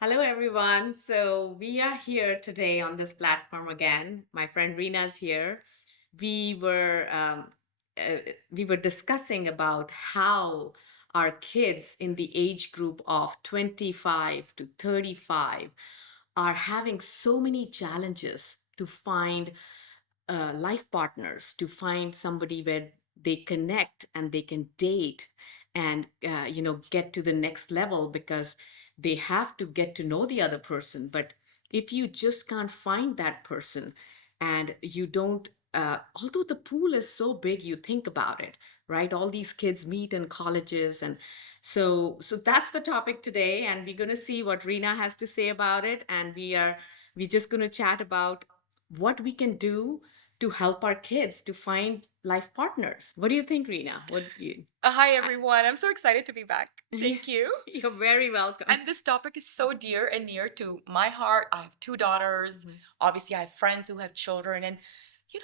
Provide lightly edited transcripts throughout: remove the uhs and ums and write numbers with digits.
Hello, everyone. So we are here today on this platform again. My friend Rina's here. We were um, uh, we were discussing about how our kids in the age group of 25 to 35 are having so many challenges to find life partners, to find somebody where they connect and they can date and get to the next level because they have to get to know the other person. But if you just can't find that person and you don't although the pool is so big, you think about it, right? All these kids meet in colleges, and so that's the topic today, and we're going to see what Rina has to say about it. And we're just going to chat about what we can do to help our kids to find life partners. What do you think, Rina? What do you? Hi, I- everyone. I'm so excited to be back. Thank you. You're very welcome. And this topic is so dear and near to my heart. I have two daughters. Mhm. Obviously, I have friends who have children. And,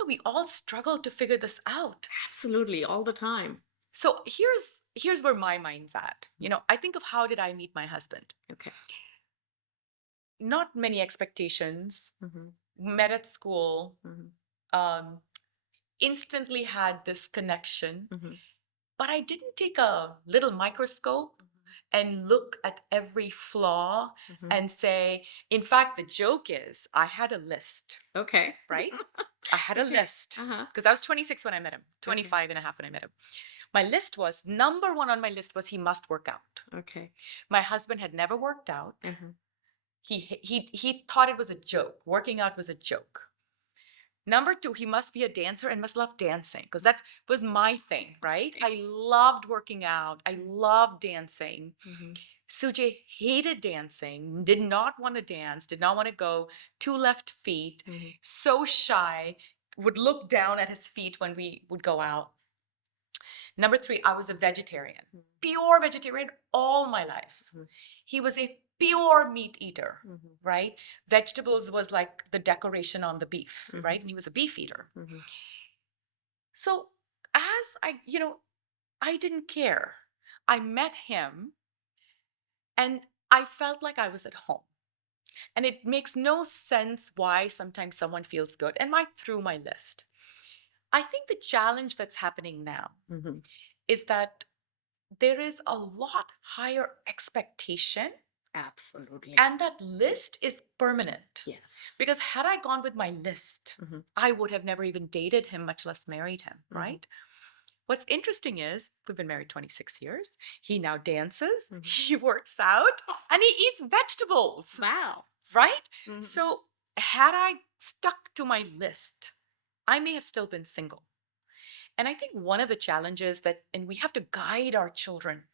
we all struggle to figure this out. Absolutely, all the time. So here's where my mind's at. I think of how did I meet my husband? Okay. Not many expectations. Hmm. Met at school. Hmm. Um, Instantly had this connection. Hmm. But I didn't take a little microscope and look at every flaw Hmm. and say, in fact, the joke is I had a list, Okay. right? I had a Okay. list Uh-huh. because I was 26 when I met him, Okay. 25 and a half when I met him. My list was number one on my list was he must work out. Okay. My husband had never worked out. Uh-huh. He thought it was a joke. Working out was a joke. Number two, he must be a dancer and must love dancing because that was my thing, right? I loved working out. I loved dancing. Hmm. Sujay hated dancing, did not want to dance, did not want to go, two left feet, Hmm. so shy, would look down at his feet when we would go out. Number three, I was a vegetarian, pure vegetarian all my life. Hmm. He was a pure meat eater, Hmm. right? Vegetables was like the decoration on the beef, Hmm. right? And he was a beef eater. Hmm. So as I didn't care. I met him and I felt like I was at home. And it makes no sense why sometimes someone feels good. And I threw my list. I think the challenge that's happening now Hmm. is that there is a lot higher expectation, Absolutely. and that list is permanent. Yes. Because had I gone with my list, Hmm. I would have never even dated him, much less married him, Hmm. right? What's interesting is we've been married 26 years. He now dances, Hmm. he works out, and he eats vegetables, Wow. right? Hmm. So, had I stuck to my list, I may have still been single. And I think one of the challenges and we have to guide our children,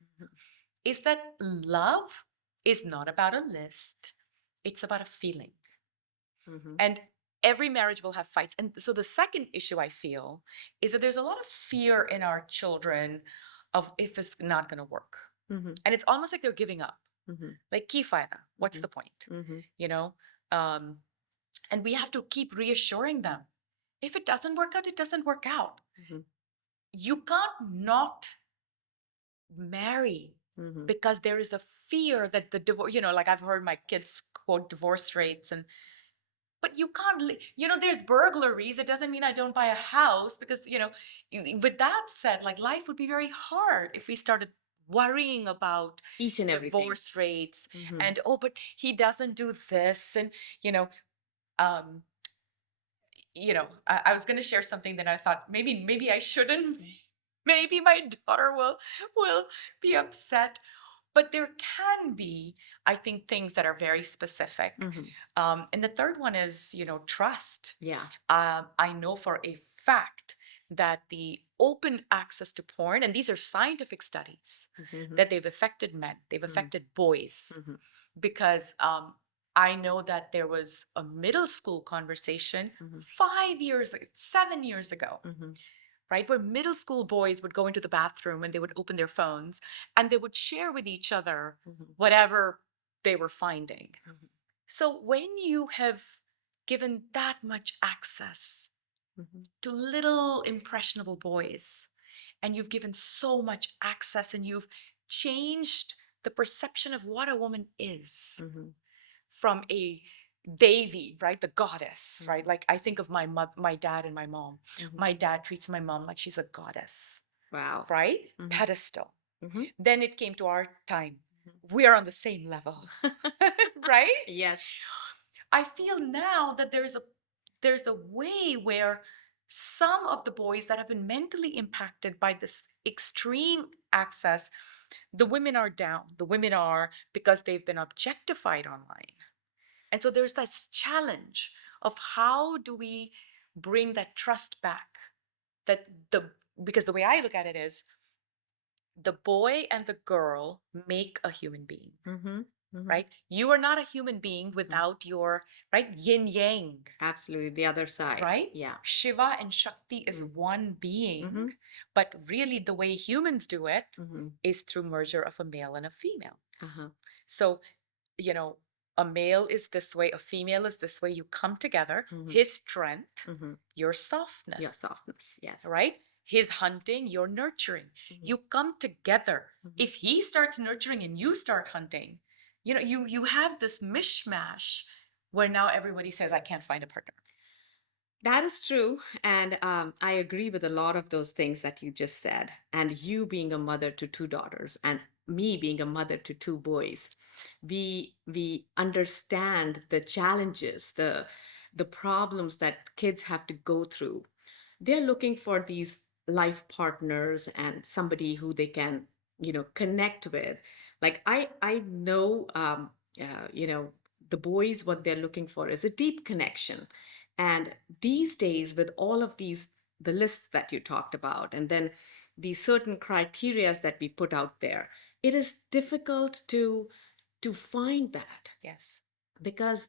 is that love is not about a list, it's about a feeling. Hmm. And every marriage will have fights. And so the second issue I feel is that there's a lot of fear in our children of if it's not going to work. Hmm. And it's almost like they're giving up. Hmm. Like kifaya, what's Hmm. the point? Hmm. You know? Um, and we have to keep reassuring them. If it doesn't work out, it doesn't work out. Hmm. You can't not marry Hmm. because there is a fear that the divorce, like I've heard my kids quote divorce rates, and but you can't there's burglaries. It doesn't mean I don't buy a house because with that said, like, life would be very hard if we started worrying about Each and everything. divorce rates Hmm. and, oh, but he doesn't do this, and you know um I was going to share something that I thought maybe I shouldn't. Maybe my daughter will be upset, but there can be, I think, things that are very specific. Hmm. And the third one is, trust. Yeah. I know for a fact that the open access to porn, and these are scientific studies, Hmm. that they've affected men, they've affected boys, Hmm. because I know that there was a middle school conversation Hmm. 5 years, 7 years ago, Hmm. right? Where middle school boys would go into the bathroom and they would open their phones and they would share with each other Hmm. whatever they were finding. Hmm. So when you have given that much access Hmm. to little impressionable boys, and you've given so much access and you've changed the perception of what a woman is, Hmm. from a Devi, right? The goddess, right? Mhm. Like I think of my dad and my mom. Mhm. My dad treats my mom like she's a goddess, Wow. right? Mhm. Pedestal. Mhm. Then it came to our time. Mhm. We're on the same level, right? Yes. I feel now that there's a way where some of the boys that have been mentally impacted by this extreme access, the women are down. The women are because they've been objectified online. And so there's this challenge of how do we bring that trust back? That the Because the way I look at it is the boy and the girl make a human being, Mhm. Mhm. right? You are not a human being Mhm. without your right yin yang, Absolutely. The other side. right? Yeah. Shiva and Shakti is Mm. one being, Mhm. but really the way humans do it Mhm. is through merger of a male and a female. Uh-huh. So, you know, a male is this way, a female is this way. You come together, Mhm. his strength, Mhm. your softness, Your softness. Yes. right? His hunting, your nurturing. Mhm. You come together. Mhm. If he starts nurturing and you start hunting, you have this mishmash where now everybody says, I can't find a partner. That is true. And I agree with a lot of those things that you just said. And you being a mother to two daughters, and me being a mother to two boys, we understand the challenges, the problems that kids have to go through. They're looking for these life partners and somebody who they can, connect with. Like I know, the boys, what they're looking for is a deep connection. And these days, with all of these, the lists that you talked about, and then these certain criterias that we put out there, it is difficult to find that, Yes. because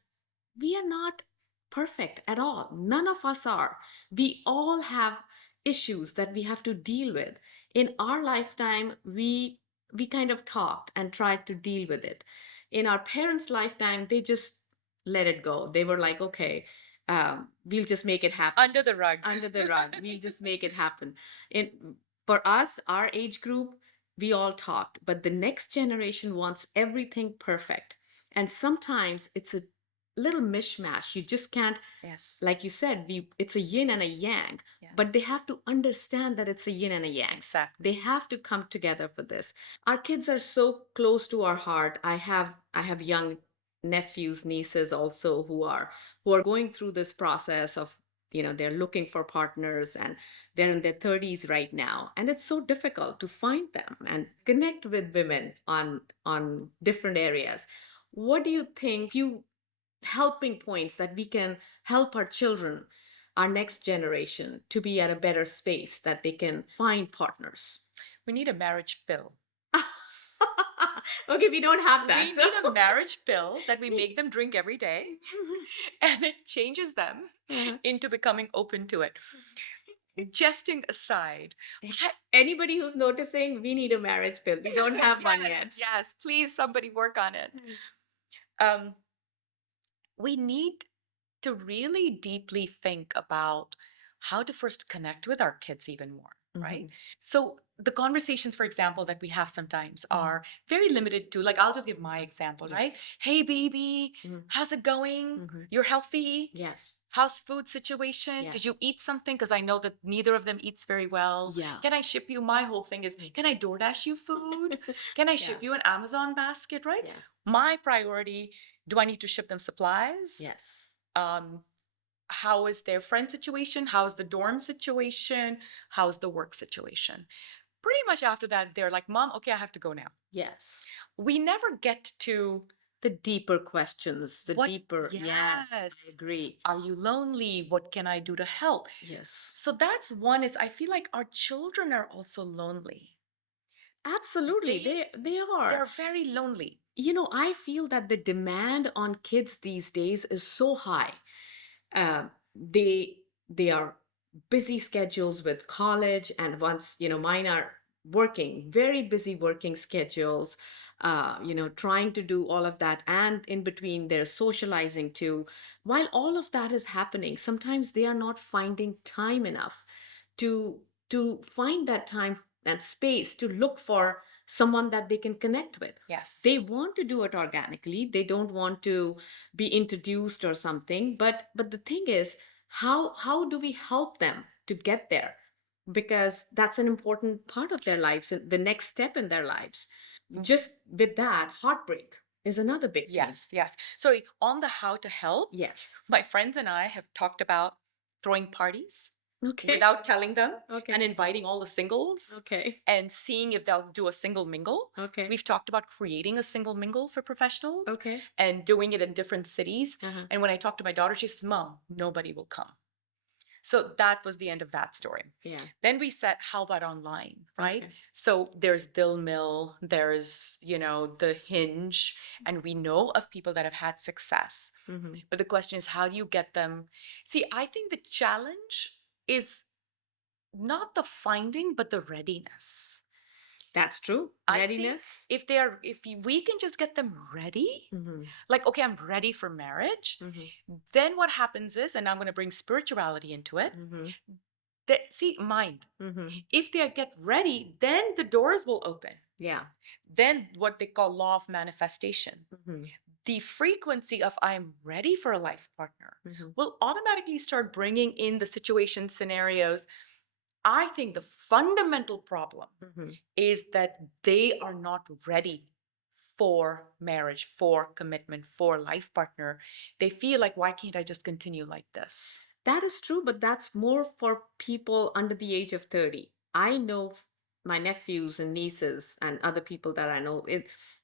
we are not perfect at all. None of us are. We all have issues that we have to deal with. In our lifetime, we kind of talked and tried to deal with it. In our parents' lifetime, they just let it go. They were like, okay, we'll just make it happen Under the rug. under the rug. We'll just make it happen. In For us, our age group, we all talked, but the next generation wants everything perfect. And sometimes it's a little mishmash. You just can't, Yes. like you said, it's a yin and a yang, Yes. but they have to understand that it's a yin and a yang. Exactly. They have to come together for this. Our kids are so close to our heart. I have young nephews, nieces also, who are going through this process of, they're looking for partners, and they're in their 30s right now, and it's so difficult to find them and connect with women on different areas. What do you think, few helping points that we can help our children, our next generation, to be at a better space that they can find partners? We need a marriage pill. Okay, we don't have that. We need a marriage pill that we make them drink every day, and it changes them Uh-huh. into becoming open to it. Jesting aside, Anybody who's noticing, we need a marriage pill. We don't have one yet. yes, please, somebody work on it. Um, we need to really deeply think about how to first connect with our kids even more, right? Mhm. So the conversations, for example, that we have sometimes Mhm. are very limited to, like, I'll just give my example, right? Yes. Hey, baby, Mhm. how's it going? Mhm. You're healthy? Yes. How's food situation? Did Yes. you eat something? Because I know that neither of them eats very well. Yeah. Can I ship you? My whole thing is, can I DoorDash you food? Can I ship Yeah. you an Amazon basket, right? Yeah. My priority, do I need to ship them supplies? Yes. Um, how is their friend situation? How's the dorm situation? How's the work situation? Pretty much after that, they're like, Mom, okay, I have to go now. Yes. We never get to The deeper questions, the what, deeper, yes, I yes, agree. are you lonely? What can I do to help? Yes. So that's one is I feel like our children are also lonely. Absolutely. They are. They're very lonely. I feel that the demand on kids these days is so high. They are busy schedules with college, and once, mine are working, very busy working schedules, trying to do all of that, and in between they're socializing too. While all of that is happening, sometimes they are not finding time enough to find that time and space to look for someone that they can connect with. Yes. They want to do it organically. They don't want to be introduced or something. But the thing is, how do we help them to get there? Because that's an important part of their lives, and the next step in their lives. Just with that, heartbreak is another big thing. Yes, yes. So on the how to help, Yes. my friends and I have talked about throwing parties Okay. without telling them Okay. and inviting all the singles Okay. and seeing if they'll do a single mingle. Okay. We've talked about creating a single mingle for professionals Okay. and doing it in different cities. Uh-huh. And when I talk to my daughter, she says, Mom, nobody will come. So that was the end of that story. Yeah. Then we said, how about online, right? Okay. So there's Dill Mill, there's, the Hinge, and we know of people that have had success. Mm-hmm. But the question is, how do you get them? See, I think the challenge is not the finding, but the readiness. That's true. I think Readiness. if we can just get them ready, Mm-hmm. like, okay, I'm ready for marriage, Mm-hmm. then what happens is, and I'm going to bring spirituality into it, Mm-hmm. see, mind. Mm-hmm. If they get ready, then the doors will open. Yeah. Then what they call law of manifestation. Mm-hmm. The frequency of I'm ready for a life partner Mm-hmm. will automatically start bringing in the situation scenarios. I think the fundamental problem Mm-hmm. is that they are not ready for marriage, for commitment, for life partner. They feel like, why can't I just continue like this? That is true, but that's more for people under the age of 30. I know my nephews and nieces and other people that I know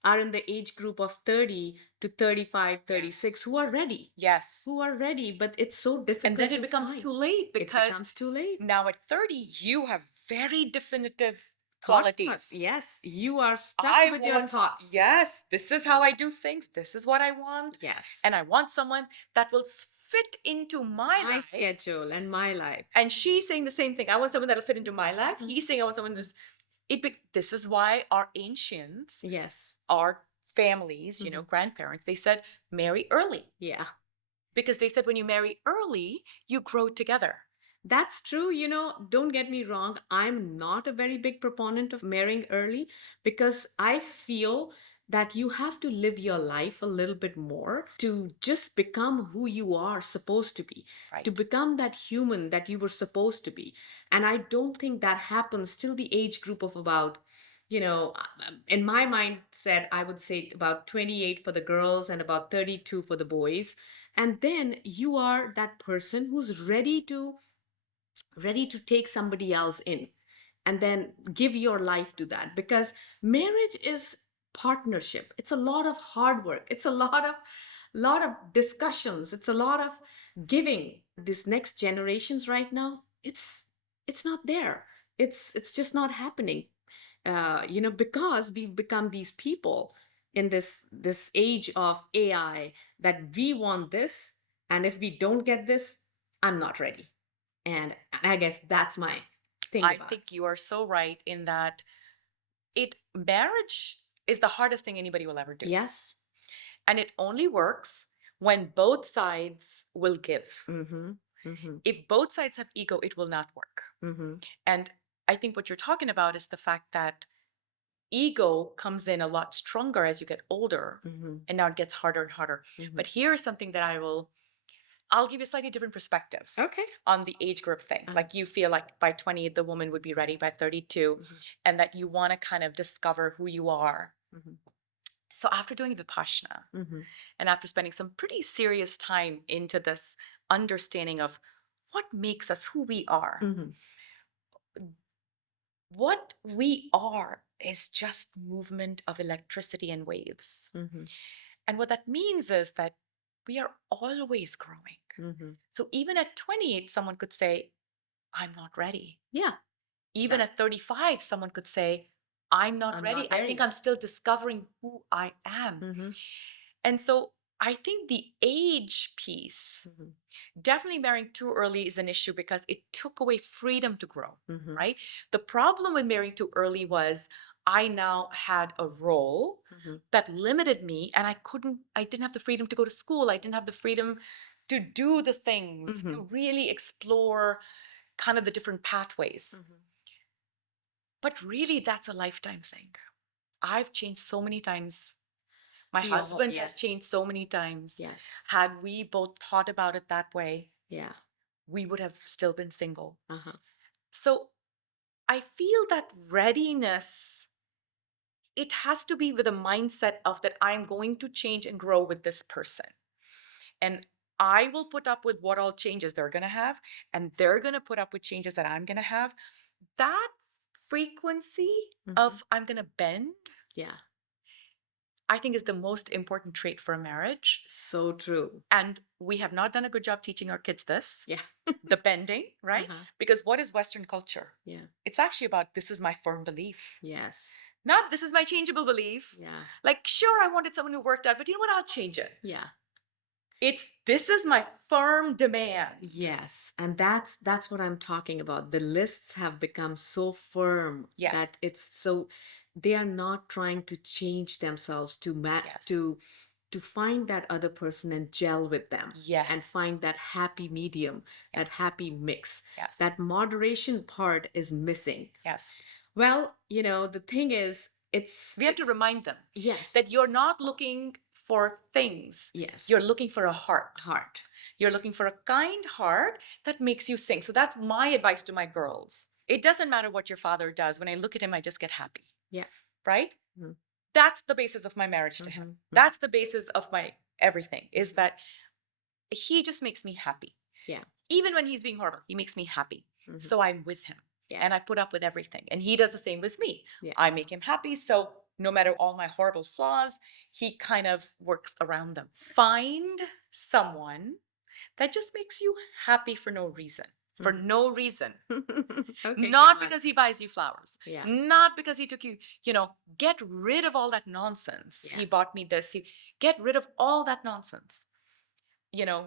are in the age group of 30 to 35, 36 who are ready. Yes. Who are ready, but it's so difficult. And then it to becomes find. too late It because becomes too late. now at 30, you have very definitive Thought qualities. process. Yes, you are stuck I with your want, thoughts. yes, this is how I do things. This is what I want. Yes. And I want someone that will fit into my My life. schedule and my life. And she's saying the same thing. I want someone that'll fit into my life. Mhm. He's saying I want someone who's this is why our ancients, Yes. our families, Mhm. grandparents, they said marry early. Yeah. Because they said when you marry early, you grow together. That's true. Don't get me wrong. I'm not a very big proponent of marrying early because I feel that you have to live your life a little bit more to just become who you are supposed to be, Right. to become that human that you were supposed to be. And I don't think that happens till the age group of about, in my mindset, I would say about 28 for the girls and about 32 for the boys. And then you are that person who's ready to take somebody else in and then give your life to that, because marriage is partnership. It's a lot of hard work. It's a lot of discussions. It's a lot of giving. This next generations right now, it's not there. It's just not happening. Because we've become these people in this age of AI, that we want this, and if we don't get this, I'm not ready. And I guess that's my thing I about think you are so right in that marriage is the hardest thing anybody will ever do. Yes. And it only works when both sides will give. Mm-hmm. Mm-hmm. If both sides have ego, it will not work. Mm-hmm. And I think what you're talking about is the fact that ego comes in a lot stronger as you get older, Mm-hmm. and now it gets harder and harder. Mm-hmm. But here's something that I'll give you a slightly different perspective Okay. on the age group thing. Uh-huh. Like you feel like by 20, the woman would be ready by 32, Mm-hmm. and that you want to kind of discover who you are. Mm-hmm. So after doing Vipassana Mm-hmm. and after spending some pretty serious time into this understanding of what makes us who we are, Mm-hmm. what we are is just movement of electricity and waves. Mm-hmm. And what that means is that we are always growing. Mm-hmm. So even at 28, someone could say, I'm not ready. Yeah. Even at 35, someone could say, I'm not I'm ready. not I there think yet." I'm still discovering who I am. Mm-hmm. And so I think the age piece, Mm-hmm. definitely marrying too early is an issue because it took away freedom to grow, Mm-hmm. right? The problem with marrying too early was I now had a role Mm-hmm. that limited me, and I didn't have the freedom to go to school. I didn't have the freedom to do the things, Mhm. to really explore kind of the different pathways. Mm-hmm. But really, that's a lifetime thing. I've changed so many times. My We all, husband has yes, changed so many times. yes, Had we both thought about it that way, yeah, we would have still been single. uh-huh, So I feel that readiness, it has to be with a mindset of that I'm going to change and grow with this person. And I will put up with what all changes they're going to have, and they're going to put up with changes that I'm going to have. That frequency mhm, of I'm going to bend, yeah, I think is the most important trait for a marriage. so true. And we have not done a good job teaching our kids this, Yeah, the bending, right? uh-huh, Because what is Western culture? yeah, It's actually about this is my firm belief, yes, not this is my changeable belief. yeah, Like, sure, I wanted someone who worked out, but you know what? I'll change it. yeah. It's this is my firm demand. Yes, and that's what I'm talking about. The lists have become so firm Yes, that it's so they are not trying to change themselves yes, to find that other person and gel with them and yes, find that happy medium, yes, that happy mix. yes, That moderation part is missing. yes. Well, the thing is, We have to remind them yes, that you're not looking for things, yes, you're looking for a heart. heart. You're looking for a kind heart that makes you sing. So that's my advice to my girls. It doesn't matter what your father does. When I look at him, I just get happy, Yeah. right? Mhm, That's the basis of my marriage to him. mhm, mhm. That's the basis of my everything, is that he just makes me happy. Yeah. Even when he's being horrible, he makes me happy. Mhm. So I'm with him Yeah. and I put up with everything. And he does the same with me. Yeah. I make him happy. So no matter all my horrible flaws, he kind of works around them. Find someone that just makes you happy for no reason. For Mhm. no reason. Okay, good Not one. because he buys you flowers. Yeah. Not because he took you, get rid of all that nonsense. Yeah. He bought me this. Get rid of all that nonsense.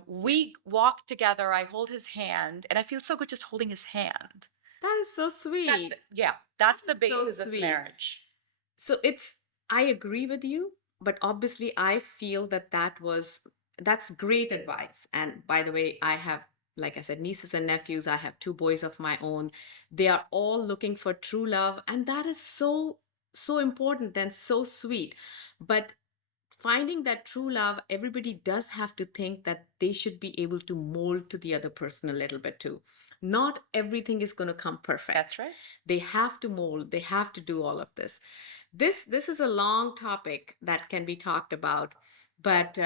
We walk together. I hold his hand, and I feel so good just holding his hand. That is so sweet. Yeah, that's the So basis of sweet. marriage. So I agree with you, but obviously I feel that's great advice. And by the way, I have, like I said, nieces and nephews. I have two boys of my own. They are all looking for true love, and that is so, so important and so sweet. But finding that true love, everybody does have to think that they should be able to mold to the other person a little bit too. Not everything is going to come perfect. That's right. They have to mold, they have to do all of this. This is a long topic that can be talked about, but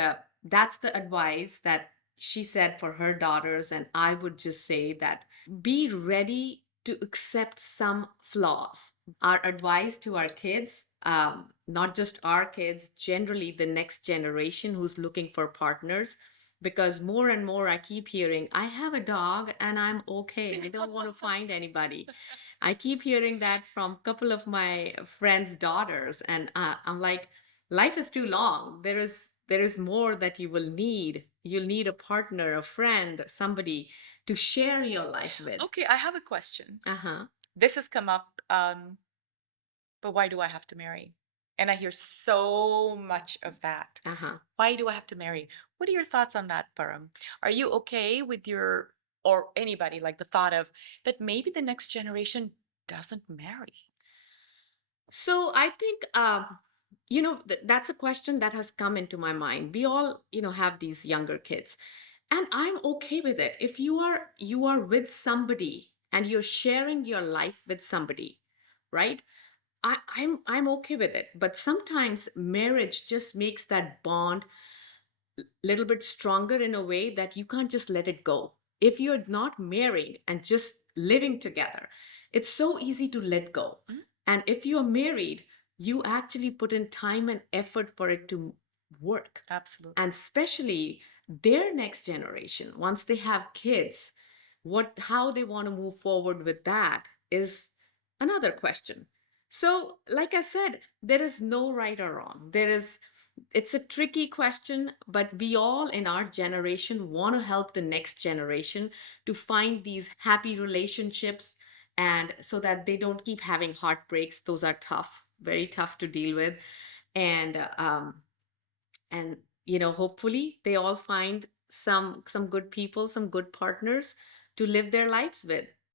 that's the advice that she said for her daughters. And I would just say that be ready to accept some flaws. Our advice to our kids, not just our kids, generally the next generation who's looking for partners, because more and more I keep hearing, I have a dog and I'm okay. I don't want to find anybody. I keep hearing that from a couple of my friends' daughters, and I'm like, life is too long. There is more that you will need. You'll need a partner, a friend, somebody to share your life with. Okay, I have a question. Uh-huh. This has come up, but why do I have to marry? And I hear so much of that. Uh-huh. Why do I have to marry? What are your thoughts on that, Param? Are you okay with or anybody, like the thought of that maybe the next generation doesn't marry? So I think that's a question that has come into my mind. We all have these younger kids, and I'm okay with it. If you are with somebody and you're sharing your life with somebody, right? I'm okay with it. But sometimes marriage just makes that bond a little bit stronger in a way that you can't just let it go. If you're not married and just living together, it's so easy to let go. Mm, And if you're married, you actually put in time and effort for it to work. absolutely. And especially their next generation, once they have kids, how they want to move forward with that is another question. So, like I said, there is no right or wrong. It's a tricky question, but we all in our generation want to help the next generation to find these happy relationships, and so that they don't keep having heartbreaks. Those are tough, very tough to deal with. And hopefully they all find some good people, some good partners to live their lives with.